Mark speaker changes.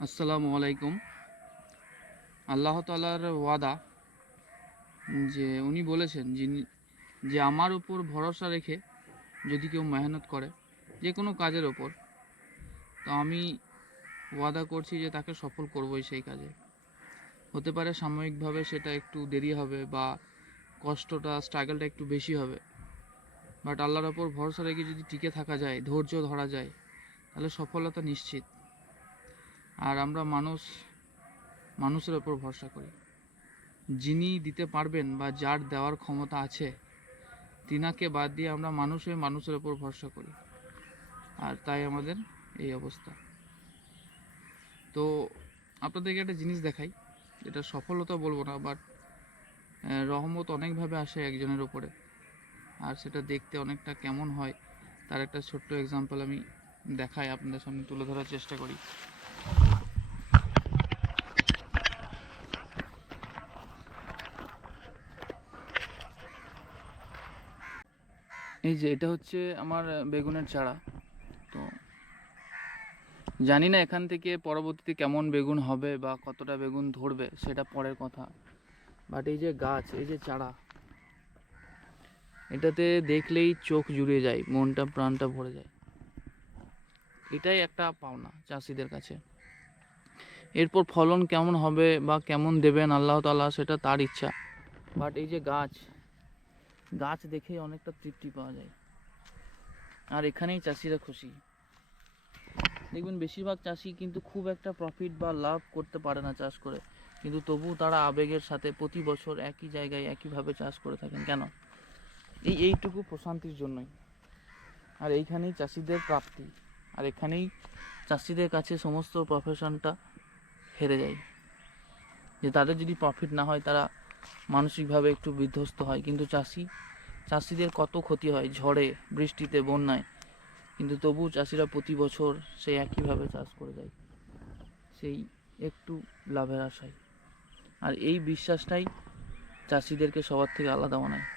Speaker 1: আসসালামু আলাইকুম। আল্লাহ তালার ওয়াদা, যে উনি বলেছেন যিনি যে আমার উপর ভরসা রেখে যদি কেউ মেহনত করে যে কোনো কাজের ওপর তো আমি ওয়াদা করছি যে তাকে সফল করবই সেই কাজে। হতে পারে সাময়িকভাবে সেটা একটু দেরি হবে বা কষ্টটা স্ট্রাগলটা একটু বেশি হবে। বাট আল্লাহর ওপর ভরসা রেখে যদি টিকে থাকা যায়, ধৈর্য ধরা যায়, তাহলে সফলতা নিশ্চিত। আর আমরা মানুষ, মানুষের ওপর ভরসা করি। যিনি দিতে পারবেন বা যার দেওয়ার ক্ষমতা আছে, তিনাকে বাদ দিয়ে আমরা মানুষ হয়ে মানুষের ওপর ভরসা করি। আর তাই আমাদের এই অবস্থা। তো আপনাদেরকে একটা জিনিস দেখাই, এটা সফলতা বলব না বাট রহমত অনেকভাবে আসে একজনের ওপরে আর সেটা দেখতে অনেকটা কেমন হয়, তার একটা ছোট্ট এক্সাম্পল আমি দেখাই, আপনাদের সামনে তুলে ধরার চেষ্টা করি। এই যে এটা হচ্ছে আমার বেগুনের চারা। তো জানি না এখান থেকে পরবর্তীতে কেমন বেগুন হবে বা কতটা বেগুন ধরবে, সেটা পরের কথা। বাট এই যে গাছ, এই যে চারা, এটাতে দেখলেই চোখ জুড়িয়ে যায়, মনটা, প্রাণটা ভরে যায়। এটাই একটা পাওনা চাষিদের কাছে। এরপর ফলন কেমন হবে বা কেমন দেবেন আল্লাহ তাআলা, সেটা তার ইচ্ছা। বাট এই যে গাছ গাছ দেখে অনেকটা তৃপ্তি পাওয়া যায়। আর এখানেই চাষিরা খুশি। দেখবেন বেশিরভাগ চাষি কিন্তু খুব একটা প্রফিট বা লাভ করতে পারে না চাষ করে। কিন্তু তবু তারা আবেগের সাথে প্রতি বছর একই জায়গায় একইভাবে চাষ করে থাকেন। কেন? এই এইটুকু প্রশান্তির জন্যই। আর এইখানেই চাষিদের প্রাপ্তি। আর এখানেই চাষিদের কাছে সমস্ত প্রফেশনটা হেরে যায়। যে তাদের যদি প্রফিট না হয়, তারা মানসিকভাবে একটু বিধ্বস্ত হয়। কিন্তু চাষি, চাষিদের কত ক্ষতি হয়? ঝড়ে, বৃষ্টিতে, বন্যায়। কিন্তু তবু চাষিরা প্রতি বছর সেই একইভাবে চাষ করে যায়। সেই একটু লাভের আশায়। আর এই বিশ্বাসটাই চাষিদেরকে সবার থেকে আলাদা বানায়